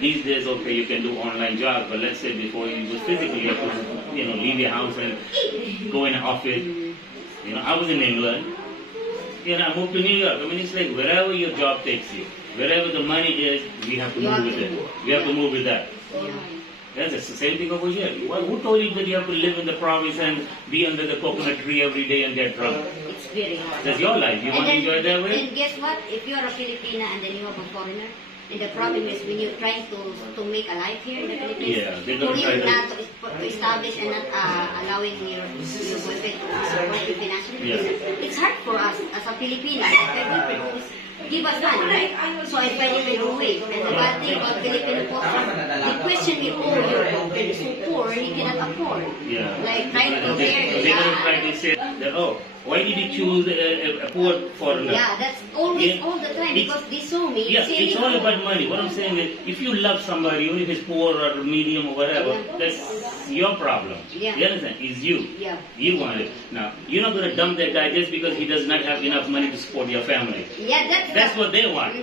These days, okay, you can do online jobs, but let's say before you do physically, you have to, leave your house and go in an office. I was in England. I moved to New York. I mean, it's like wherever your job takes you, wherever the money is, we have to move with it. We have to move with that. That's the same thing over here. Who told you that you have to live in the province and be under the coconut tree every day and get drunk? It's very hard. That's your life. You want to enjoy it that way? And guess what? If you are a Filipina and then you have a foreigner, and the problem is when you're trying to make a life here in the Philippines, for you not to establish and not allowing your boyfriend to support you financially, it's hard for us as a Filipina. Give us money, right? So I find it in a way. And the bad thing about Filipino culture, they question me, oh, your boyfriend is so poor, he cannot afford. Like trying to compare. They're going to try to say that, oh, why did he choose a poor foreigner? Yeah, that's always all the time because they saw me. Yeah, it's all about money. What I'm saying is, if you love somebody, even if it's poor or medium or whatever, that's your problem. You understand? It's you. You want it. Now, you're not going to dump that guy just because he does not have enough money to support your family. That's what they want.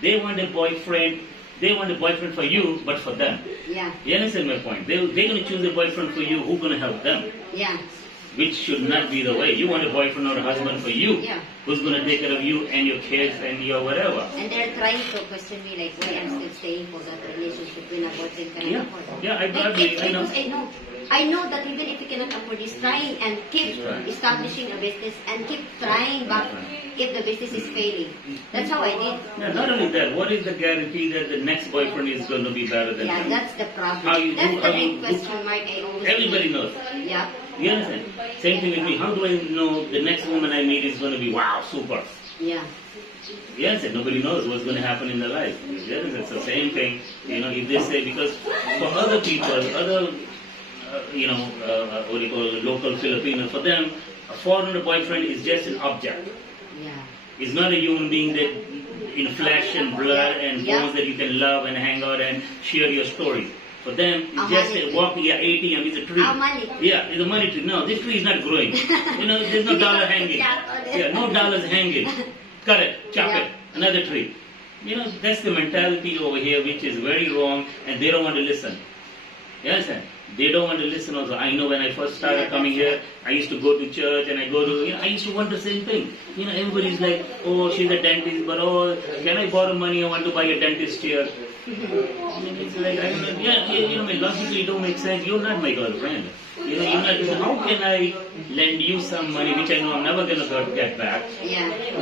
They want a boyfriend. They want a boyfriend for you, but for them. You understand my point? They're going to choose a boyfriend for you who's going to help them. Which should not be the way. You want a boyfriend or a husband for you, who's going to take care of you and your kids and your whatever. And they're trying to question me like why I'm still staying for that relationship when a boyfriend cannot afford. I know that even if he cannot afford, he's trying and keep establishing a business and keep trying, but if the business is failing. That's how I did. Not only that, what is the guarantee that the next boyfriend is going to be better than him? That's the problem. That's the big question mark I always Everybody knows. You understand? Same thing with me. How do I know the next woman I meet is going to be, wow, super? You understand? Nobody knows what's going to happen in their life. You understand? It's the same thing. If they say, because for other people, other, what do you call it, local Filipino, for them, a foreigner boyfriend is just an object. It's not a human being that in flesh and blood and bones that you can love and hang out and share your stories. For them, it's just a walking ATM, it's a tree. It's a money tree. No, this tree is not growing. There's no dollar hanging. No dollars hanging. Cut it, chop it, another tree. That's the mentality over here, which is very wrong, and they don't want to listen. You understand? They don't want to listen also. I know when I first started coming here, I used to go to church and I used to want the same thing. Everybody's like, oh, she's a dentist, but oh, can I borrow money? I want to buy a dentist chair. It's like, logically it don't make sense. You're not my girlfriend. How can I lend you some money which I know I'm never going to get back?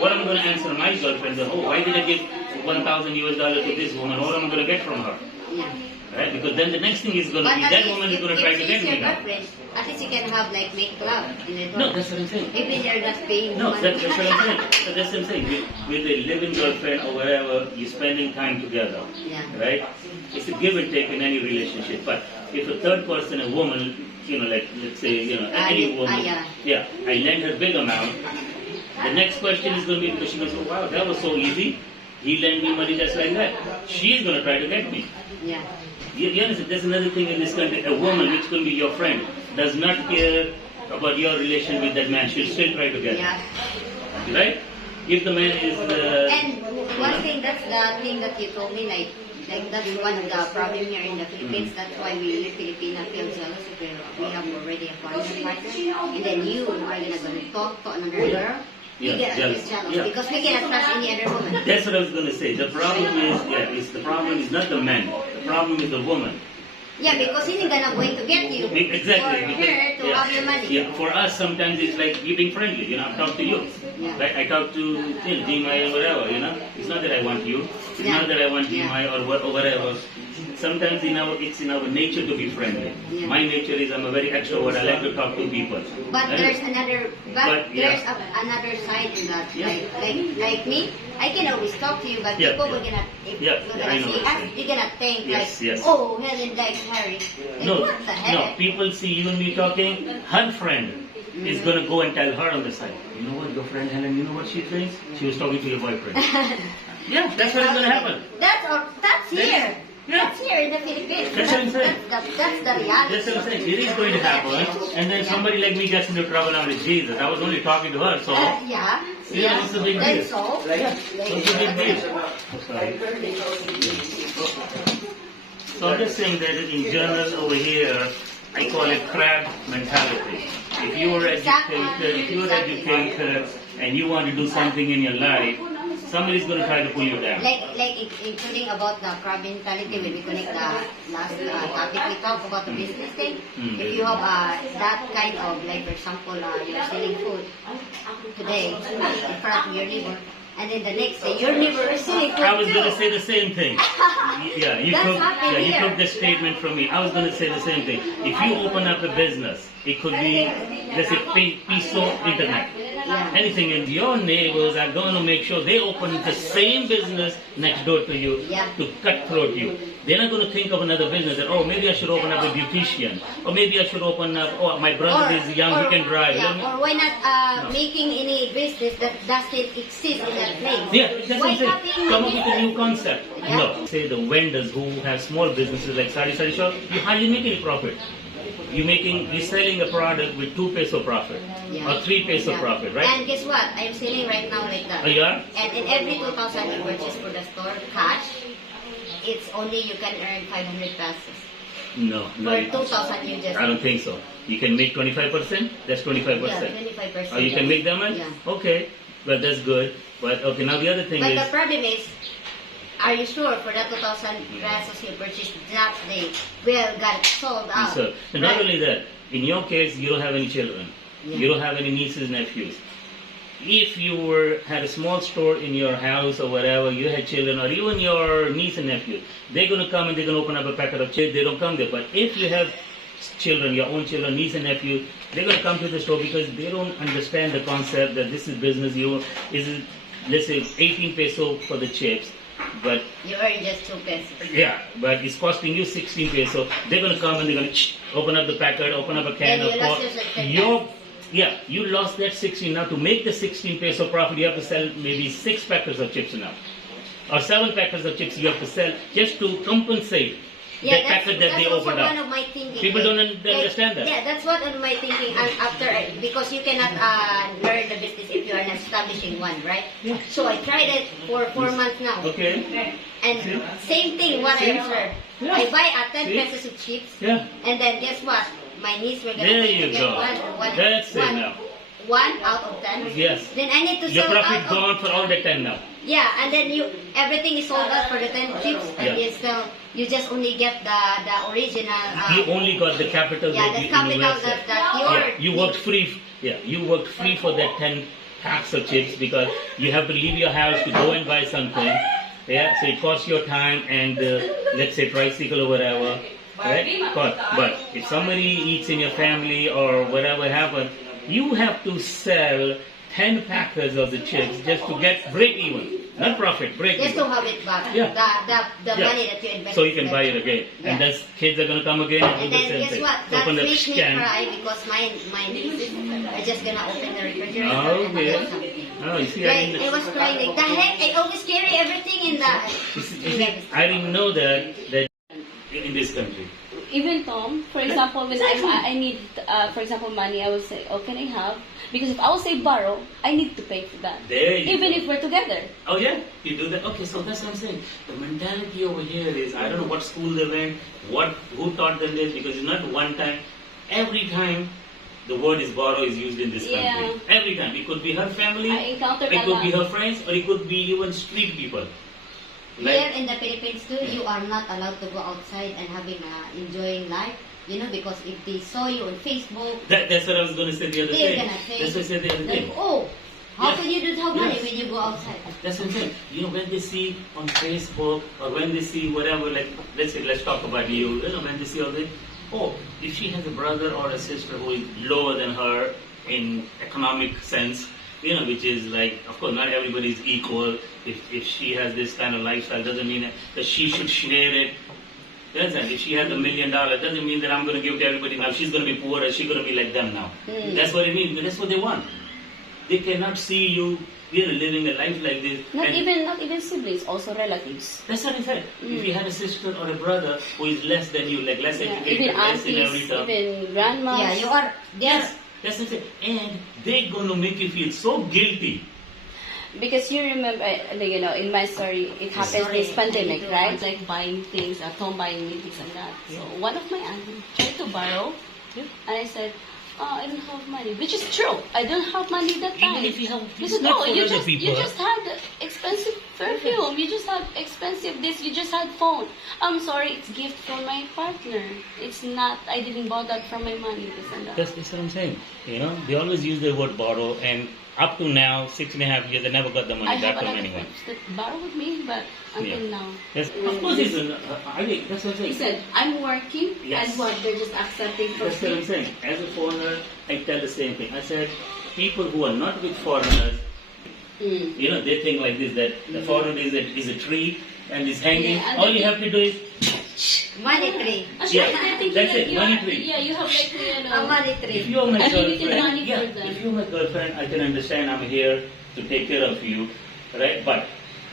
What am I going to answer my girlfriend? Oh, why did I give $1,000 to this woman? What am I going to get from her? Right? Because then the next thing is going to be that woman is going to try to get me now. At least you can have make love. No, that's what I'm saying. Even they're not paying money. That's what I'm saying. So that's what I'm saying. With a living girlfriend or wherever, you're spending time together. Right? It's a give and take in any relationship. But if a third person, a woman, like let's say, any woman, I lend her big amount. The next question is going to be because she goes, oh wow, that was so easy. He lent me money just like that. She's going to try to get me. You understand? There's another thing in this country. A woman, which can be your friend, does not care about your relation with that man. She'll still try to get him. Right? If the man is And one thing, that's the thing that you told me, like that's one of the problems here in the Philippines. That's why we Filipina feel jealous if we have already a partner, and then you are going to talk to another girl. We get jealous because we cannot trust any other woman. That's what I was going to say. The problem is, the problem is not the man. The problem is the woman. Because he's not going to get you. Exactly. For her to have your money. For us, sometimes it's like you being friendly. I talk to you. Right? I talk to Jimai or whatever. It's not that I want you. It's not that I want Jimai or whatever. Sometimes it's in our nature to be friendly. My nature is I'm a very extrovert. I like to talk to people. But there's another another side in that. Like me, I can always talk to you, but people will gonna see us. They're gonna think oh, Helen likes Harry. What the heck? No, people see you and me talking. Her friend is gonna go and tell her on the side. You know what, your friend Helen? You know what she thinks? She was talking to your boyfriend. That's what is gonna happen. That's here. That's here in the Philippines. That's what I'm saying. That's the reality. That's what I'm saying. It is going to happen. And then somebody like me gets into trouble. I'm like, Jesus, I was only talking to her, so... what's the big deal? So? What's the big deal? So I'm just saying that in general over here, I call it crab mentality. If you are educated and you want to do something in your life, somebody's going to try to pull you down. Like including about the crab mentality, when we connect the last topic we talked about the business thing. If you have that kind of, like for example, you're selling food today in front of your neighbor, and then the next day your neighbor is selling food I was going to say the same thing. You took the statement from me. I was going to say the same thing. If you open up a business, it could be, let's say, piso internet. Anything, and your neighbors are going to make sure they open the same business next door to you to cutthroat you. They're not going to think of another business that, oh, maybe I should open up a beautician, or maybe I should open up, oh, my brother is young, he can drive. Or why not making any business that doesn't exist in that place? Yeah, that's what I'm saying. Come up with a new concept. No, say the vendors who have small businesses like sari shop, you hardly make any profit. You're selling a product with 2 peso profit or 3 peso profit, right? And guess what? I'm selling right now like that. Oh, yeah? And in every 2,000 you purchase for the store, cash, it's only you can earn 500 pesos. No. For 2,000 you just... I don't think so. You can make 25%? That's 25%. Yeah, 25%. Oh, you can make that much? Yeah. Okay, but that's good. But okay, now the other thing is... But the problem is, are you sure for that 2,000 pesos you purchased that day got sold out? So, and not only that, in your case, you don't have any children. Yeah. You don't have any nieces, nephews. If you had a small store in your house or whatever, you had children, or even your niece and nephew, they're going to come and they're going to open up a packet of chips. They don't come there. But if you have children, your own children, niece and nephew, they're going to come to the store because they don't understand the concept that this is business. Let's say 18 peso for the chips. But you earn just 2 pesos. Yeah, but it's costing you 16 peso. They're going to come and they're going to open up the packet, open up a can of pork. You lost that 16. Now to make the 16 peso profit, you have to sell maybe 6 packets of chips now. Or 7 packets of chips you have to sell just to compensate the packet that they opened up. One of my thinking. People don't understand that. Yeah, that's what of my thinking. Because you cannot learn the business if you are not establishing one, right? Yeah. So I tried it for 4 months now. Okay. And same thing what I observed. Yeah. I buy 10 pesos of chips. Yeah. And then guess what? My niece will There get you go. That's it now. 1 out of 10. Yes. Then I need to Your sell profit gone for all the 10 now. Yeah, and then everything is sold out for the 10 chips, and you just only get the original. You only got the capital that the you capital invested. that you worked free. Yeah, you worked free for that 10 packs of chips because you have to leave your house to go and buy something. Yeah, so it costs your time and let's say tricycle or whatever. Right? But if somebody eats in your family or whatever happened, you have to sell 10 packets of the chips just to get break even. Not profit, break even. Just to have it back. Yeah. The money that you invested. So you can buy it again. Yeah. And then kids are going to come again and do the then same guess thing. what? That Open the makes me can. cry because my nieces are just going to open the refrigerator and Okay. have something. Oh, you see, I was crying like, the heck, I always carry everything in the... You see, I didn't know that in this country. Even Tom, for example, when I need, for example, money, I will say, oh, can I have? Because if I will say borrow, I need to pay for that. There you Even go. if we're together. Oh yeah, you do that. Okay, so that's what I'm saying. The mentality over here is, I don't know what school they went, who taught them this, because it's not one time. Every time the word is borrow is used in this country. Every time. It could be her family, I encountered it could be her friends, or it could be even street people. Here in the Philippines too, you are not allowed to go outside and enjoying life. You know, because if they saw you on Facebook, That's what I was going to say the other they're day. gonna say, That's what I said the other day. like, oh, how can you do have money Yes. when you go outside? That's what I'm saying. You know, when they see on Facebook or when they see whatever, like, let's talk about you. You know, when they see all this, oh, if she has a brother or a sister who is lower than her in economic sense, you know, which is like, of course, not everybody is equal. If she has this kind of lifestyle, doesn't mean that she should share it. If she has $1 million, doesn't mean that I'm going to give it to everybody now. She's going to be poor, or she's going to be like them now. That's what it means. That's what they want. They cannot see you living a life like this. Not even siblings, also relatives. That's what I said. If you had a sister or a brother who is less than you, like less educated, Even less in every aunties, term. even grandmas. Yeah, you are. Yes, that's what I said. And they're going to make you feel so guilty. Because you remember, you know, in my story, it happens this pandemic, right? Like buying things at home, buying things and that. So one of my aunts tried to borrow, and I said, "Oh, I don't have money," which is true. I don't have money that time. Even if you have, He said, "No, you just had expensive perfume. You just had expensive this. You just had phone. I'm sorry, it's gift from my partner. It's not. I didn't buy that from my money. This and that." That's what I'm saying. You know, they always use the word borrow, and up to now, 6.5 years, they never got the money I back have a from lot of anyone. friends that borrow with me, but until now. Yes, of course, it's I think that's what I'm saying. He said, "I'm working," Yes. and what? They're just accepting for That's what I'm free. saying. As a foreigner, I tell the same thing. I said, people who are not with foreigners, you know, they think like this, that the foreigner is a tree and is hanging. Yeah, and All they you think- have to do is, Money tree. Actually, Yeah, they're thinking that's that it, you money are, tree. yeah, you have like, you know, A money if tree. you're my Unlimited money girlfriend, for them. if you're my girlfriend, I can understand I'm here to take care of you, right? But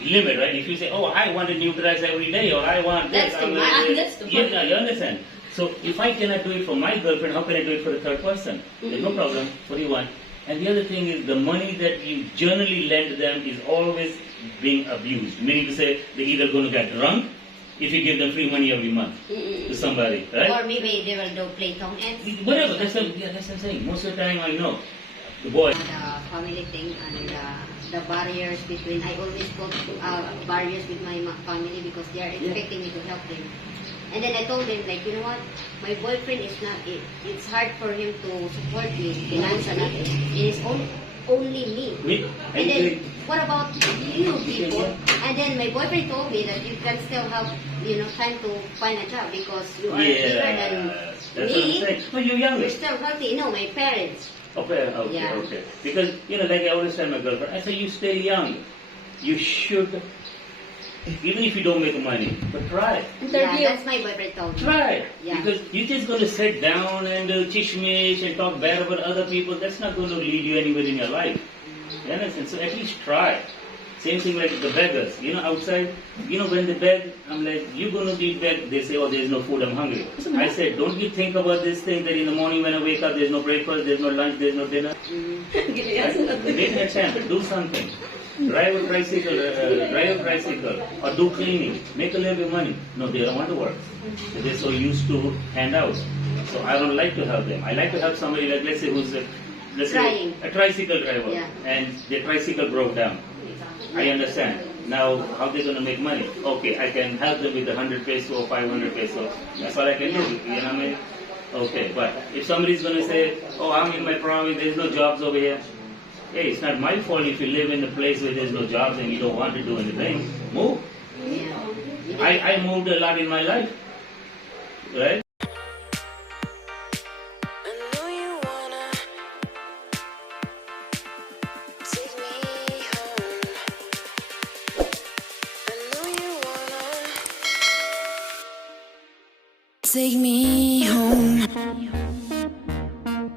limit, right? If you say, oh, I want a new dress every day, or I want this, That's I too want much. this. That's too Yeah, much. no, you understand. So if I cannot do it for my girlfriend, how can I do it for the third person? There's no problem. What do you want? And the other thing is the money that you generally lend them is always being abused. Meaning to say they're either going to get drunk if you give them free money every month to somebody, right? Or maybe they will do play tong ends. Whatever, that's what I'm saying. Most of the time I know. The boy. The family thing and the barriers between, I always put barriers with my family because they are expecting me to help them. And then I told them, like, you know what, my boyfriend is not, it's hard for him to support me financially. It is only me. And then, what about you people? And then my boyfriend told me that you can still have, you know, time to find a job because you are younger than that's what I'm me. saying. No, you're younger. You're still healthy. No, my parents. Okay. Yeah. Okay. Because, you know, like I always tell my girlfriend, I say you stay young. You should, even if you don't make money, but try. Yeah, that's my boyfriend told me. Try. Yeah. Because you're just going to sit down and chishmish and talk bad about other people. That's not going to lead you anywhere in your life. You understand? So at least try. Same thing like the beggars. You know, outside, you know, when they beg, I'm like, you're going to be begged. They say, oh, there's no food, I'm hungry. I said, don't you think about this thing that in the morning when I wake up, there's no breakfast, there's no lunch, there's no dinner? Right? Make an attempt. Do something. Drive a tricycle, or do cleaning. Make a little bit of money. No, they don't want to work. So they're so used to handouts. So I don't like to help them. I like to help somebody like, let's say, who's a tricycle driver, Yeah. and their tricycle broke down. I understand. Now, how they going to make money? Okay, I can help them with 100 peso or 500 peso. That's all I can do. You know what I mean? Okay, but if somebody's going to say, oh, I'm in my province, there's no jobs over here. Hey, it's not my fault if you live in a place where there's no jobs and you don't want to do anything. Move. Yeah. I moved a lot in my life. Right? Take me home.